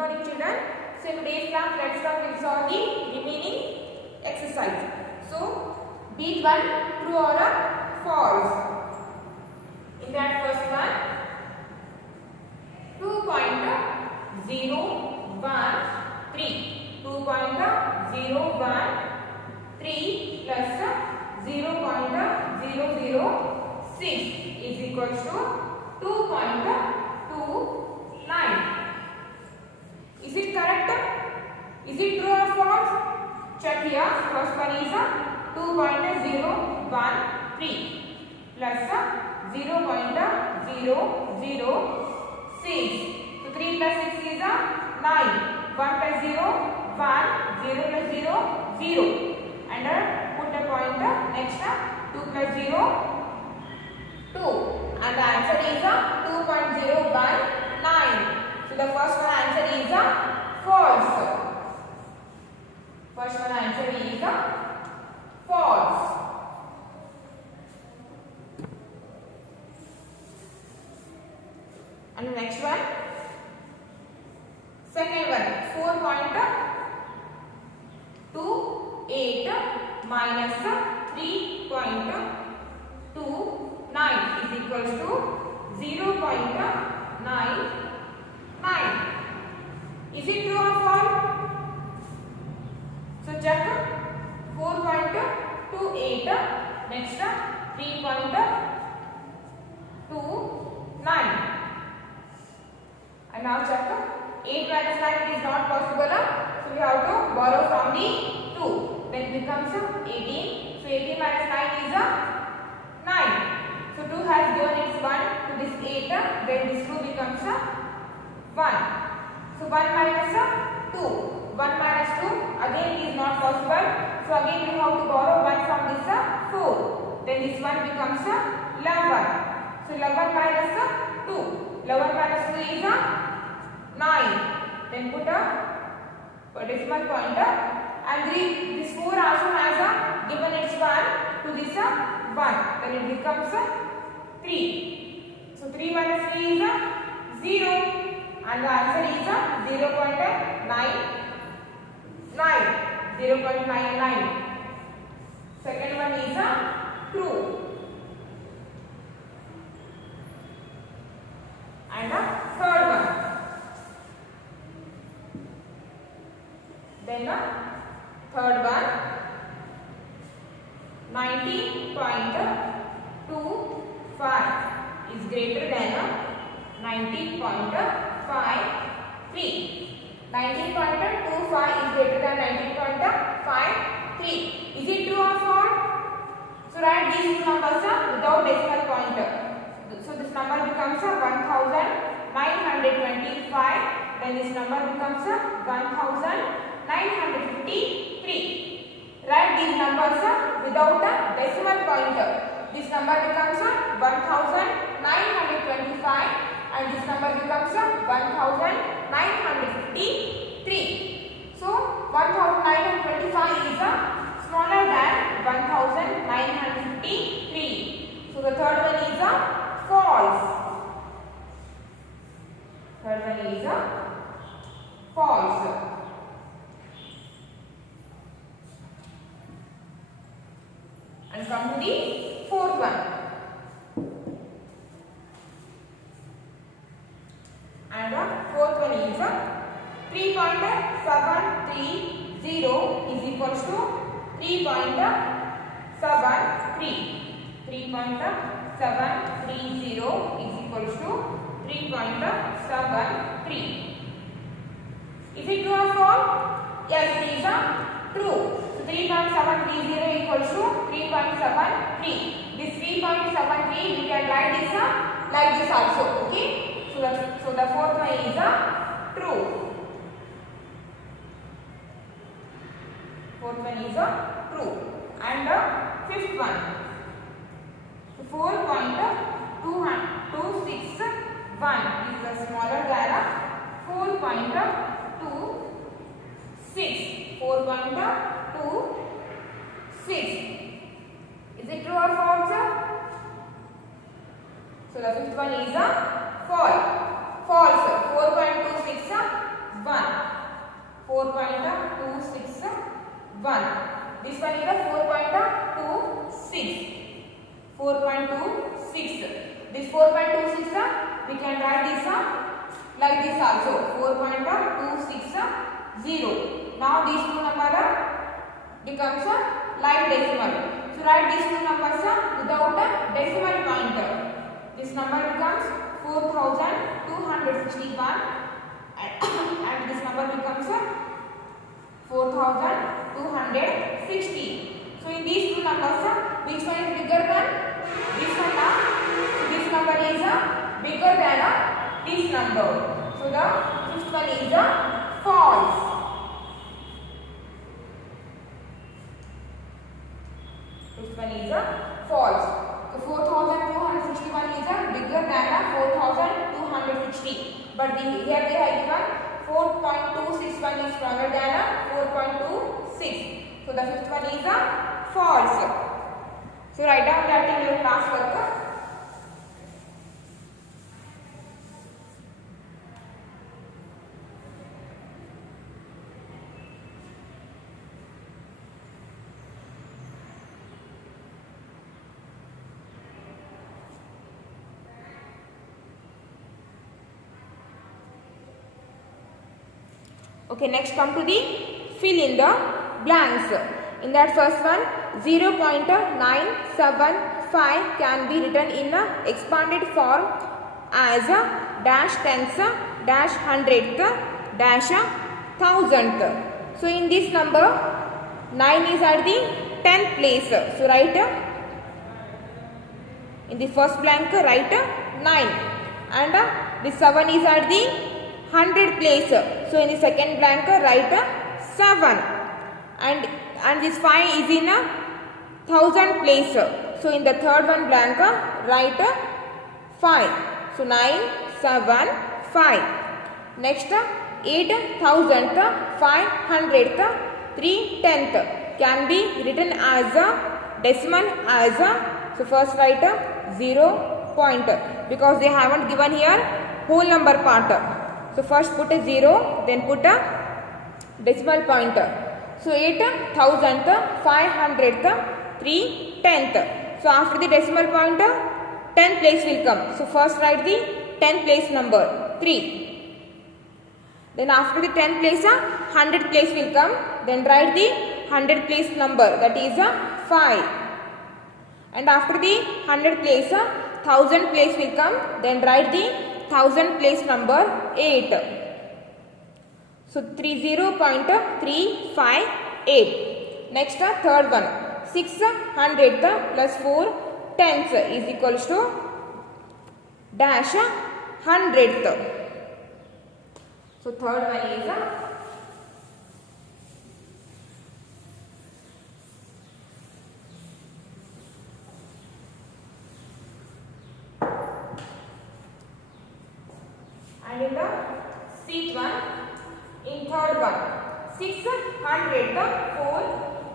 morning children. So in today's class let's start with the remaining exercise. So beat one, true or false. In that first one 2.013 plus 0.006 is equals to 2.29. Is it correct? Is it true or false? Check here. First one is 2.013 plus 0.006. So 3 plus 6 is 9. 1 plus 0, 1. 0 plus 0, 0. And put a pointer next 2 plus 0, 2. And the answer is 2.019. So the first one answer is false. First one answer is false. And the next one, second one, 4.28 minus 3.29 is equals to 0.99. Is it true or false? So check 4.28 next 3.29. And now check 8 minus 9 is not possible. So we have to borrow from the 2. Then it becomes 18. So 18 minus 9 is 9. So 2 has given its 1 to this 8. Then this 2 becomes 1. So 1 minus 2. 1 minus 2 again it is not possible. So again we have to borrow 1 from this 4. Then this 1 becomes 11. So 11 minus 2. 11 minus 2 is 9. Then put a decimal pointer. And this 4 also has given its 1 to this 1. Then it becomes 3. So 3 minus 3 is 0. And the answer is 0.99. 0.99. Second one is true. And the third one. Then the third one 19.25 is greater than 19.53. 19.25 is greater than 19.53. Is it true or false? So write these two numbers without decimal pointer. So this number becomes 1925. Then this number becomes 1953. Write these numbers without a decimal pointer. This number becomes 1925 and this number becomes 1953. So 1925 is smaller than 1953. So the third one is false. Third one is false. And come to the fourth one. And the fourth one is 3.730 is equals to 3.73. 3.730 is equals to 3.73. Is it true or false? Yes, it is true. So 3.730 equals to 3.73. This 3.73 we can write this like this also. Okay. So the fourth one is true. Fourth one is true. And the fifth one. So 4.261 is the smaller than 4.26. 4.26. Is it true or false? So the fifth one is false. 4.26 1. we can write this like this also, 4.260. Now these two numbers becomes like decimal. So write these two numbers without a decimal pointer. This number becomes 4261 and this number becomes 4260. So in these two numbers, which one is bigger than this one? So this number is bigger than this number. So the fifth one is false. Fifth one is false. So 4261 is bigger than 4260. But here they have given 4.261 is stronger than 4.26. So the fifth one is false. So write down that in your class work. Okay, next come to the fill in the blanks. In that first one, 0.975 can be written in a expanded form as a dash tenth, dash hundredth, dash thousandth. So in this number, 9 is at the 10th place. So write in the first blank, write 9, and the 7 is at the 100th place. So in the second blank, write 7, and this 5 is in 1000th place. So in the third one blank, write 5. So 9, 7, 5. Next 8000th, 500th, 3/10th can be written as a decimal as so first write 0 point because they haven't given here whole number part. So first put a 0, then put a decimal point. So 8000th, 500th, 3/10th. So after the decimal point, 10th place will come. So first write the 10th place number 3. Then after the 10th place, 100th place will come. Then write the 100th place number, that is 5. And after the 100th place, 1000th place will come. Then write the 1000th place number 8. So 30.358. Next third one, 600th plus 4 tenths is equals to dash 100th. So third one is and in the sixth one, in third one, 600th 4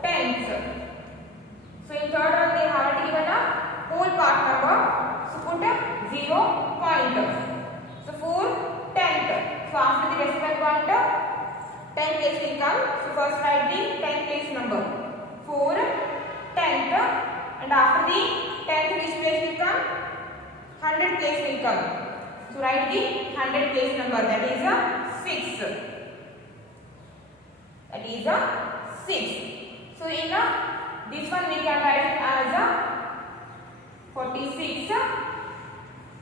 tenths. So in third one they haven't given a whole part number. So put a 0 point. So 4 tenth. So after the decimal point, 10 place will come. So first write the 10 place number 4 tenth, and after the 10th which place will come? 100 place will come. So write the 100 place number, that is a 6. That is a 6. So in this one we can write it as a 46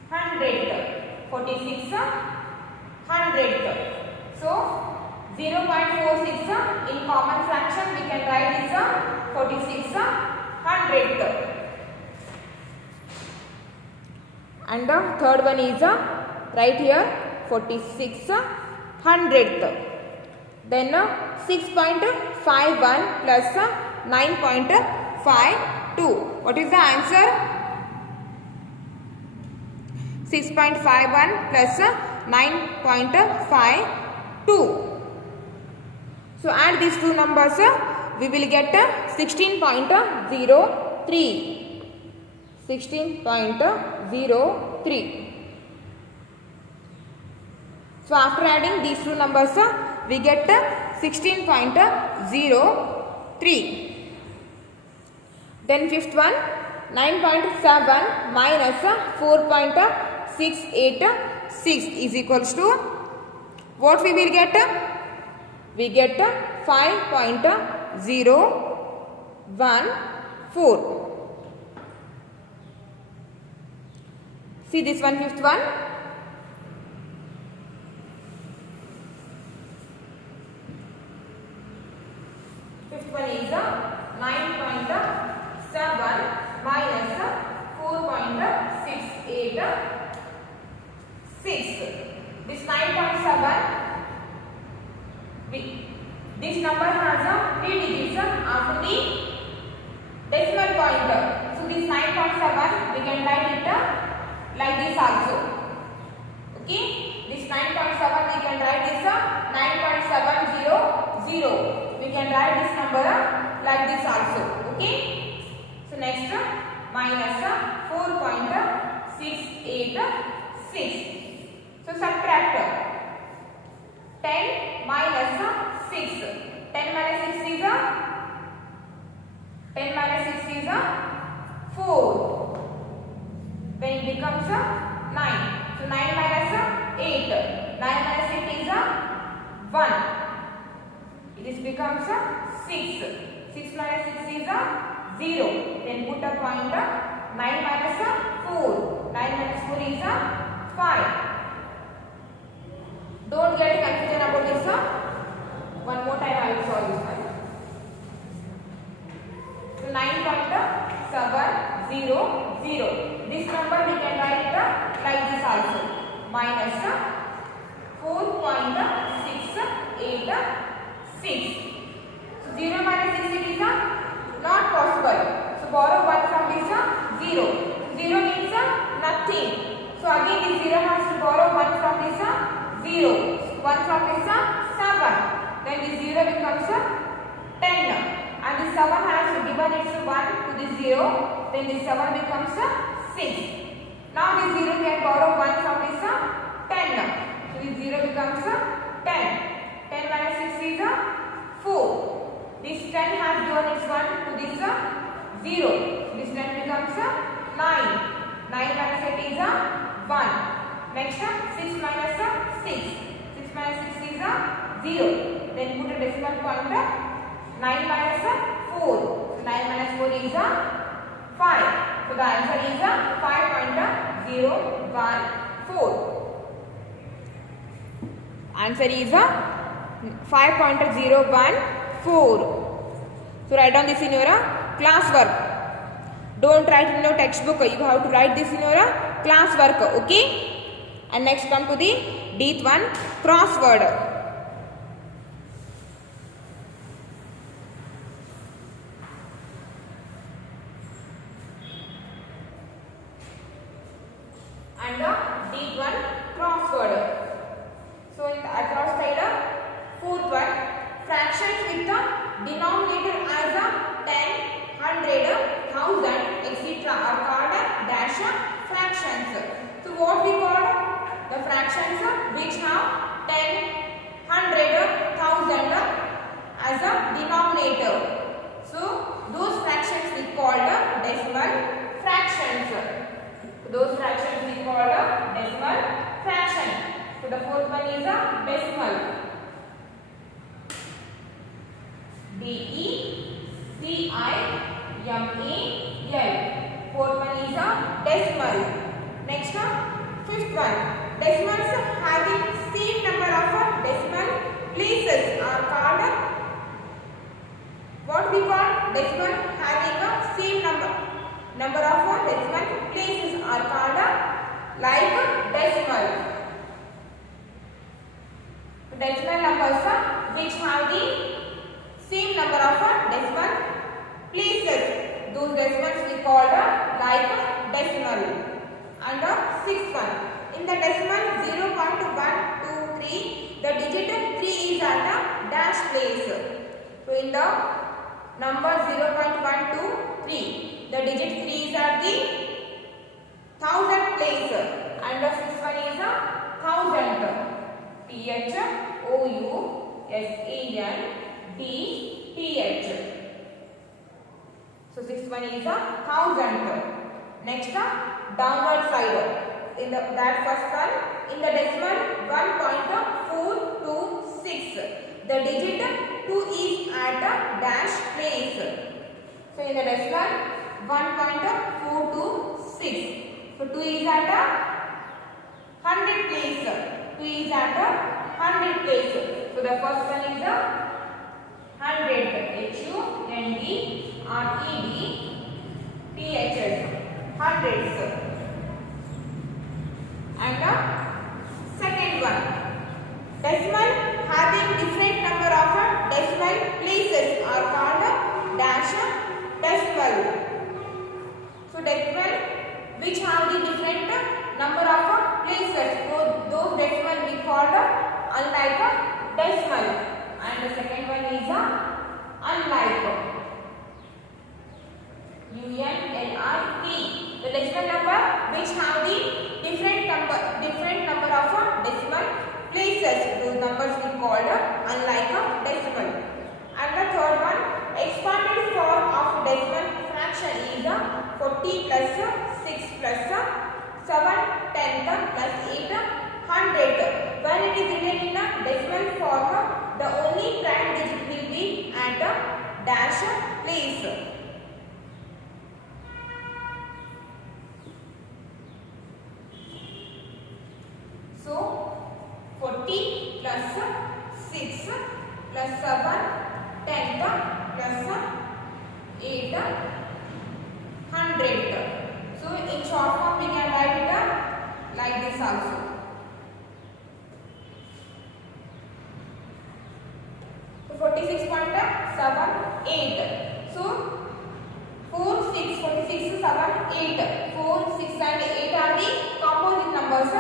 hundredth. 46 hundredth. So 0.46 in common fraction we can write this 46 hundredth. And the third one is right here 46 hundredth. Then 6.51 plus 9.52. What is the answer? 6.51 plus 9.52. So add these two numbers, we will get 16.03. 16.03. So after adding these two numbers, we get 16.03. Then fifth one, 9.7 minus 686 is equals to what we will get? We get 5.014. See this one, fifth one. Fifth one is 9.7 minus 4.686. This 9.7, this number has 3 digits after the decimal point. So this 9.7 we can write it like this also. Okay, this 9.7 we can write this 9.700. We can write this number like this also. Okay, so next minus 4.686. So subtract 10 minus 6. 10 minus 6 is 4. Then it becomes 9. So 9 minus 8. 9 minus 8 is 1. This becomes 6. 6 minus 6 is 0. Then put a point. 9 minus 4. 9 minus 4 is 5. Don't get confusion about this. One more time I will solve this one. So 9.700. This number we can write it like this also. Minus 4.686. So 0 minus 6 it is not possible. So borrow 1 from this 0. 0 means nothing. So again this 0 has to borrow 1 from this 0. 1 from this 7. Then this 0 becomes 10. And this 7 has given its 1 to this 0. Then this 7 becomes 6. Now this 0 can borrow 1 from this 10. So this 0 becomes 10. 10 minus 6 is 4. This 10 has given its 1 to this 0. This 10 becomes 9. 9 minus 8 is 1. Next 6 minus 6. 6 minus 6 is 0. Then put a decimal point. 9 minus 4. So 9 minus 4 is 5. So the answer is 5.014. Answer is 5.014. So write down this in your class work. Don't write in your textbook. You have to write this in your class work. Okay. And next come to the D one crossword. And D1 crossword. So in the across side, fourth one, fractions with the denominator as 10, 100, 1000, etc. are called dash fractions. So what we call the fractions which have 10, 100, 1000 as a denominator. So those fractions we called decimal fractions. Those fractions we call decimal fraction. So the fourth one is a decimal. D-E-C-I-M-A-L. Fourth one is a decimal. Next fifth one. Decimals having same number of decimal places are called what we call decimal having a same number of decimal places are called like decimal. Decimal numbers which have the same number of decimal places, those decimals we call like decimal. And the sixth one, in the decimal 0.123, the digit 3 is at a dash place. So in the number 0.123, the digit 3 is at the 1000 place, and the sixth one is a 1000. THOUSANDTH. So sixth one is a 1000. Next downward side. that first one in the decimal 1.426. The digit 2 is at a dash place. So in the decimal 1.426. So 2 is at a 100 place. 2 is at a 100 place. So the first one is a 100. HUNDREDTHS. Hundreds. And the second one, decimal having different number of decimal places are called dash decimal. So decimal which have the different number of places, so those decimal we called unlike decimal. And the second one is unlike. UNLIK. The decimal number which have the different number of decimal places, those numbers we called unlike decimal. And the third one, expanded form of decimal fraction is 40 plus 6 plus 7 10th plus 8 100. When it is written in a decimal form, the only prime digit will be at a dash place. So 40 plus 6 plus 7 10th plus 8 100. So in short form we can write it like this also. So 46.78. So 4 6 46 7 8. 4 6 and 8 are the composite numbers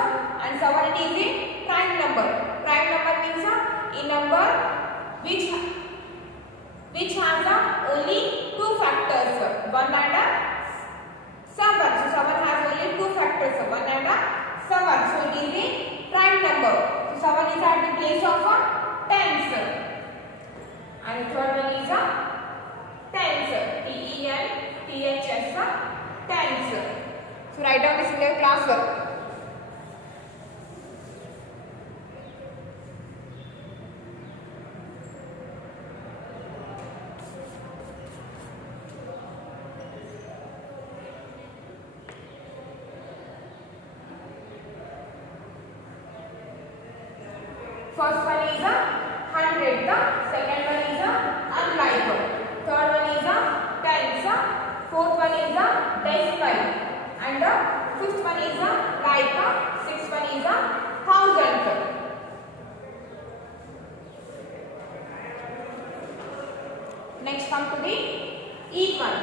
and 7 is a prime number. Prime number means a number which has only two factors, 1 and 7. So 7 has only two factors, 1 and 7. So it is a prime number. So 7 is at the place of tens. And the third one is tens. TENTHS, tens. So write down this in your classwork. First one is 100, second one is unlike, third one is tens, fourth one is decimal, and fifth one is like, sixth one is thousand. Next come to the equal.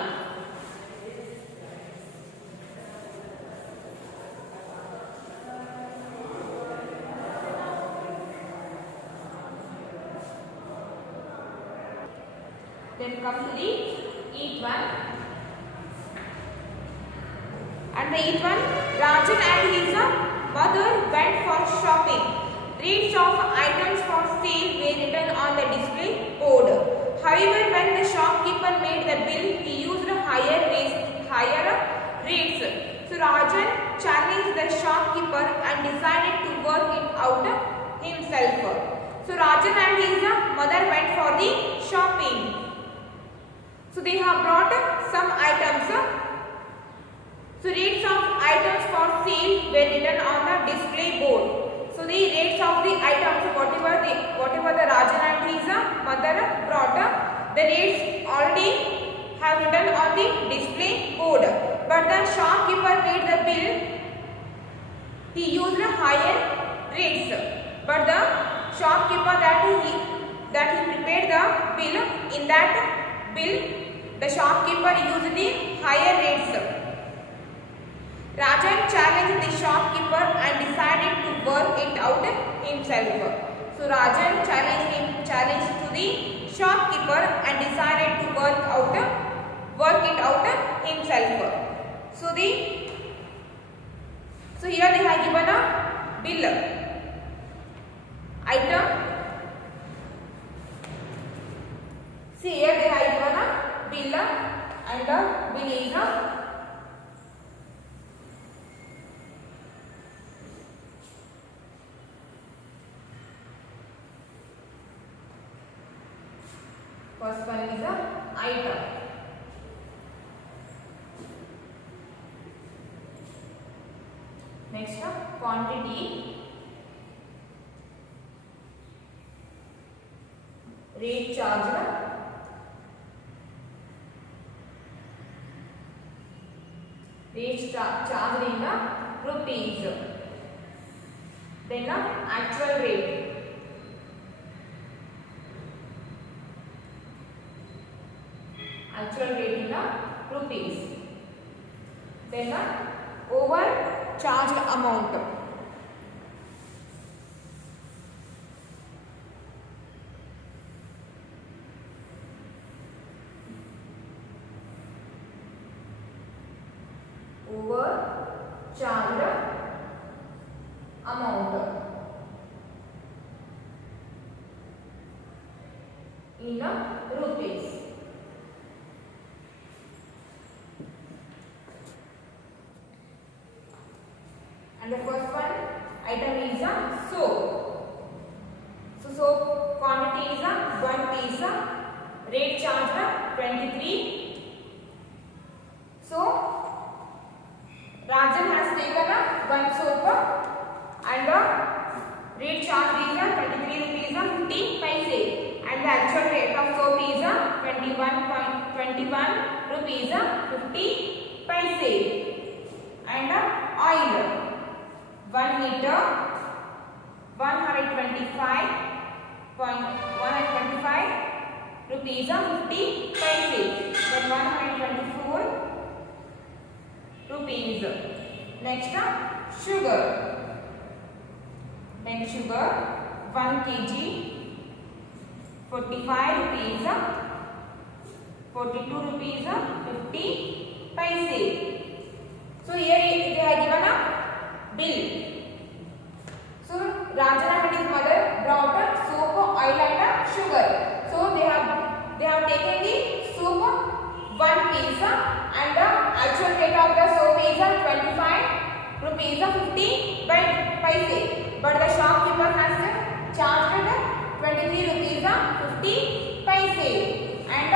Then come to the each one. And the each one, Rajan and his mother went for shopping. Rates of items for sale were written on the display board. However, when the shopkeeper made the bill, he used higher rates. So Rajan challenged the shopkeeper and decided to work it out himself. So Rajan and his mother went for the shopping. So they have brought some items. So rates of items for sale were written on the display board. So the rates of the items, whatever the Rajan and his mother brought, the rates already have written on the display board. But the shopkeeper made the bill. He used higher rates. But the shopkeeper that he prepared the bill, in that bill, the shopkeeper used the higher rates. Rajan challenged the shopkeeper and decided to work it out himself. So Rajan challenged to the shopkeeper and decided to work it out himself. So here they have given a bill. Item. See here they have given a bill, and the bill is First one is a item. Next quantity, rate charged, rate charged in rupees. Then actual rate. Actual rate in rupees. Then over charged amount. Over charged amount in rupees. And the first one item is a soap. So soap quantity is a 1 piece. Rate charged 23. So Rajan has taken one soap and the rate charge is 23 rupees 50 paise, and the actual rate of soap is 21.21 rupees 50 paise. And oil 1 liter 125 rupees 50 paise, then 124 rupees. Next sugar. Then sugar 1 kg 45 rupees 42 rupees 50 paise. So here they are given a bill. So Rajana and his mother brought soap, oil and sugar. So they have taken the soap 1 piece and the actual rate of the soap is 25 rupees 50 paise. But the shopkeeper has charged 23 rupees 50 paise. And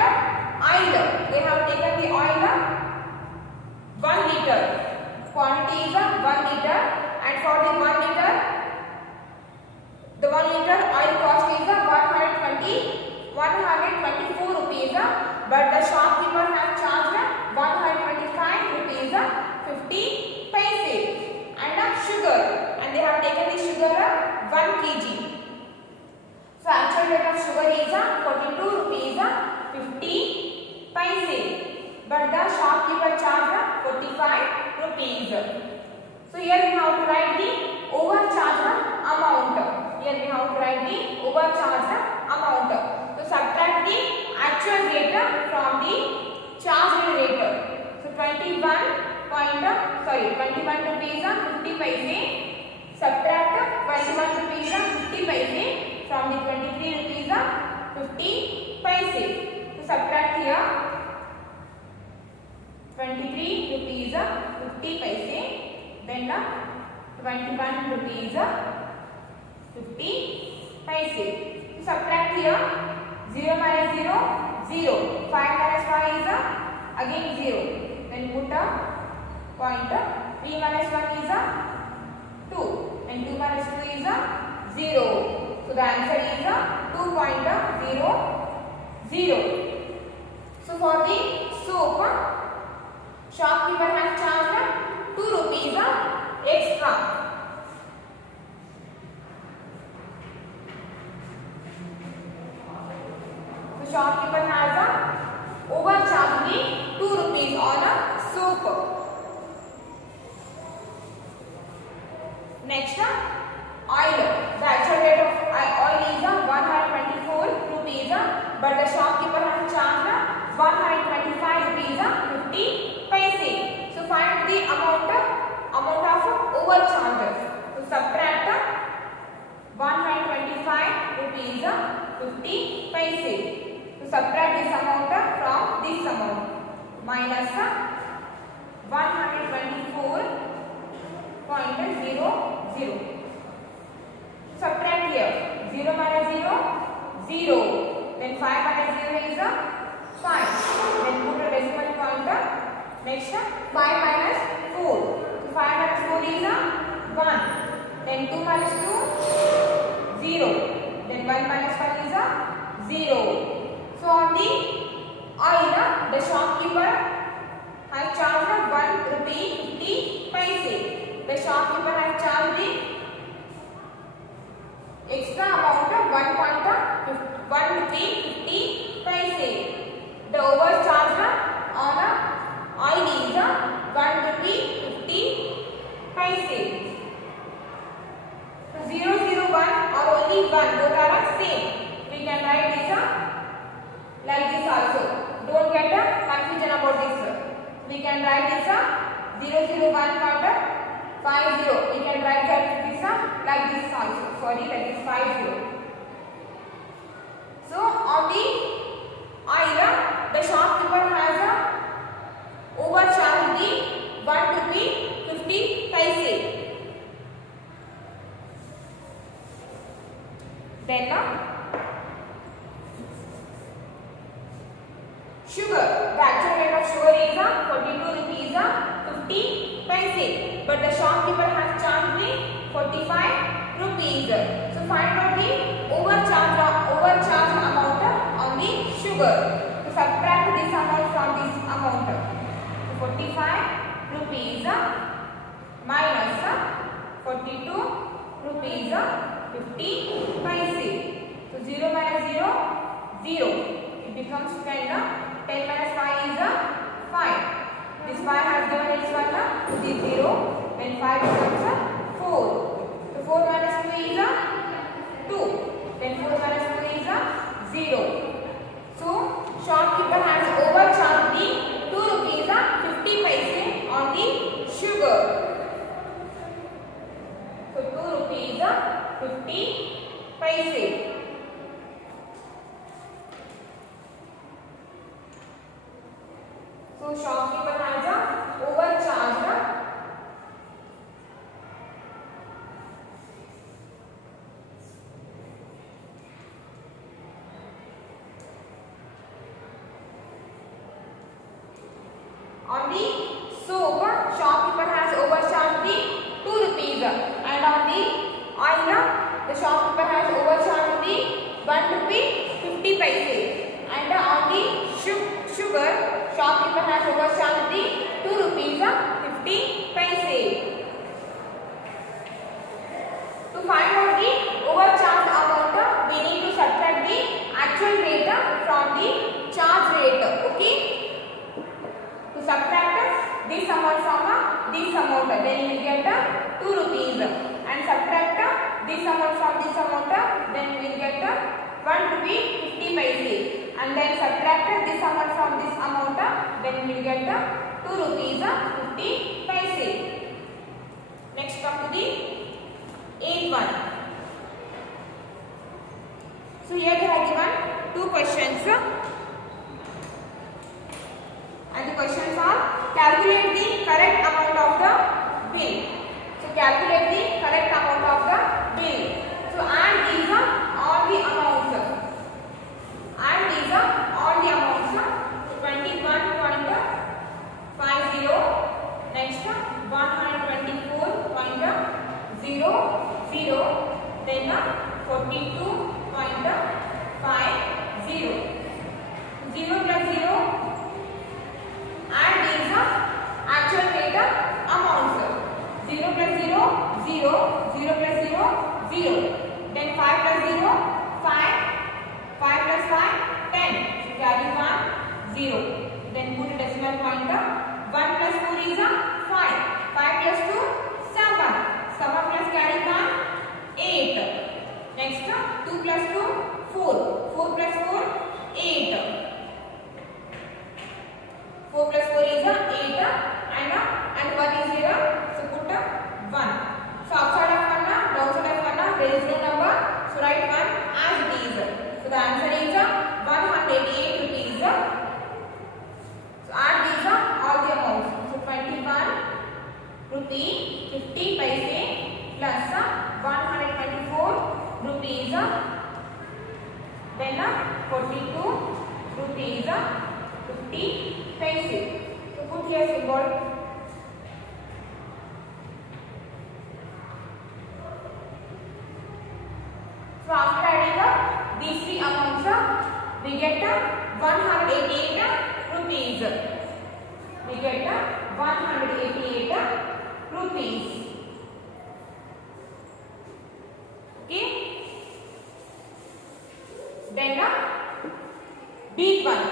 oil, they have taken the oil 1 liter. Quantity is 1 liter, and for the 1 liter, the 1 liter oil cost is 124 rupees, but the shopkeeper has charged 125 rupees 50 paise. And sugar, and they have taken the sugar 1 kg. So actual rate of sugar is 42 rupees 50 paise, but the shopkeeper charged 45 rupees. So here we have to write the overcharged amount. Here we have to write the overcharged amount. So subtract the actual rate from the charged rate. So 21 rupees 50 paise. Subtract 21 rupees 50 paise from the 23 rupees 50 paise. So subtract here 23 rupees 50 paise, then 21 rupees 50 paise. So subtract here 0 minus 0, 0. 5 minus 5 is again 0. Then put a pointer. 3 minus 1 is 2. And 2 minus 2 is 0. So the answer is 2.00. So for the soap, shopkeeper has charged 2 rupees extra. So shopkeeper has overcharged the 2 rupees on a soap. Next, oil. The actual rate of oil is 124 rupees, but the shopkeeper has charged 125 rupees 50 paise. So find the amount of overcharges. So subtract 125 rupees 50 paise. So subtract this amount from this amount. Minus 124.00. Subtract here. 0 minus 0, 0. Then Then 5 minus 0 is a 5. Then put a decimal pointer. Next 5 minus 4. So 5 minus 4 is a 1. Then 2 minus 2, 0. Then 1 minus 1 is a 0. So on the oil, the shopkeeper has charged 1 rupee 50 paise. The shopkeeper has charged the extra amount of 1 rupee 50 paise. The overcharge on oil is 1 rupee 50 paise. So 0, 0, 1 or only 1, both are same. We can write this like this also. Don't get a confusion about this. We can write this 0, 0, 1 counter 5, 0. We can write that this like this also. Sorry, that is 5, 0. So on the oil, the shopkeeper has overcharged the 1 rupee 50 paise. Then sugar. The actual rate of sugar is 42 rupees 50 paise. But the shopkeeper has charged me 45 rupees. So find out the overcharge amount on the sugar. To subtract this amount from this amount. So 45 rupees minus 42 rupees 50 paise. So 0 minus 0, 0. It becomes 10. 10 minus 5 is 5. This 5 has given its one to the 0. Then 5 becomes 4. So 4 minus 2 is 2. Then 4 minus 2 is 0. So shopkeeper has overcharged the 2 rupees 50 paise on the sugar. So 2 rupees 50 paise. So shopkeeper has overcharged on the soap. Shopkeeper has overcharged the 2 rupees, and on the oil, the shopkeeper has overcharged the 1 rupee 50 paise, and on the sugar, shopkeeper has overcharged the 2 rupees 50 paise. To find out the overcharged amount, we need to subtract the actual rate from the charge rate. Okay. To subtract this amount from this amount, then you will get 2 rupees, and subtract this amount from this amount, then you will get 1 rupee 50 paise. And then subtract this amount from this amount, then we will get 2 rupees 50 paise. Next come to the 8th one. So here they have given 2 questions, and the questions are: calculate the correct amount of the bill. So calculate the correct amount of the bill. So add these all the amounts. Add these all the amounts. 21.50, next 124.00, then 42.50. 0 plus 0. Add these actual data amounts. 0 plus 0, 0. 0 plus 0, 0. Then 5 plus 0, 5. 5 plus 5, 10. So carry 1, 0. Then put a decimal pointer. 1 plus 4 is 5. 5 plus 2, 7. 7 plus carry 1, 8. Next 2 plus 2, 4. 4 plus 4, 8. 4 plus 4 is 8, and 1 is here. So put 1. So upside of 1, downside of 1, there is no number. So write 1 as it is. So the answer is 188 rupees. So add these all the amounts. So 21 rupee 50 paise plus 124 rupees, then 42 50 paise. So put here symbol. So after adding up these three amounts, we get 188 rupees. We get 188 rupees. Okay. Then beat one.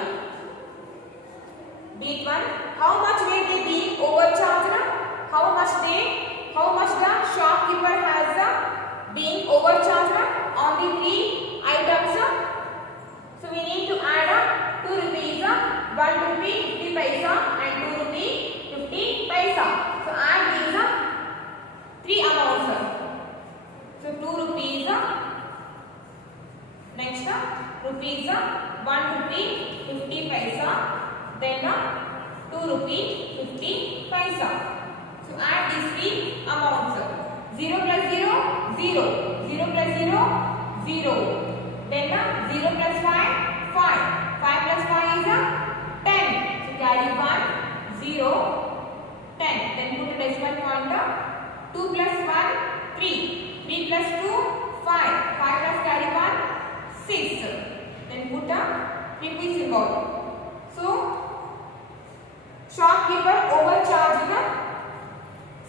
Beat one. How much will they be overcharged? How much the shopkeeper has been overcharged on the three items? So we need to add 2 rupees, 1 rupee 50 paisa and 2 rupee 50 paisa. So add these three amounts. So 2 rupees, next rupees, 1 rupee 50 paisa, then 2 rupee 50 paisa. So add these three amounts. 0 plus 0, 0. 0 plus 0, 0. Then 0 plus 5, 5. 5 plus 5 is 10. So carry 1, 0, 10. Then put a decimal point. 2 plus 1, 3. 3 plus 2, 5. 5 plus carry 1, 6. Then put a rupee symbol. So shopkeeper overcharged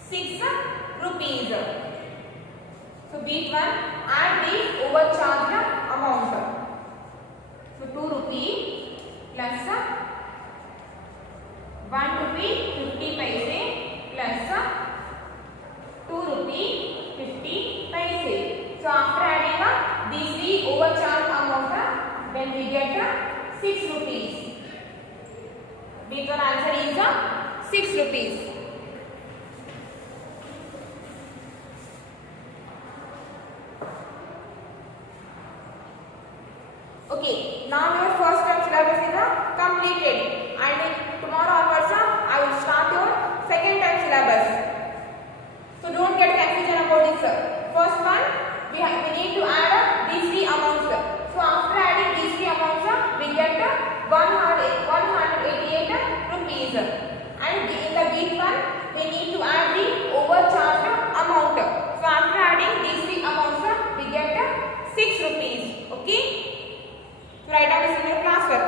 6 rupees. So beat one, add the overcharged amount. So 2 rupee plus 1 rupee 50 paise plus 2 rupee 50 paise. So after adding up these three overcharged amount, then we get 6 rupees. Beat one answer is 6 rupees. Okay, now your first term syllabus is completed, and tomorrow onwards I will start your second term syllabus. So don't get confusion about this. First one, we need to add these three amounts. So after adding these three amounts, we get 188 rupees. And in the beat one, we need to add the overcharged amount. So after adding these three amounts, we get 6 rupees. Okay. So write down this in your class work.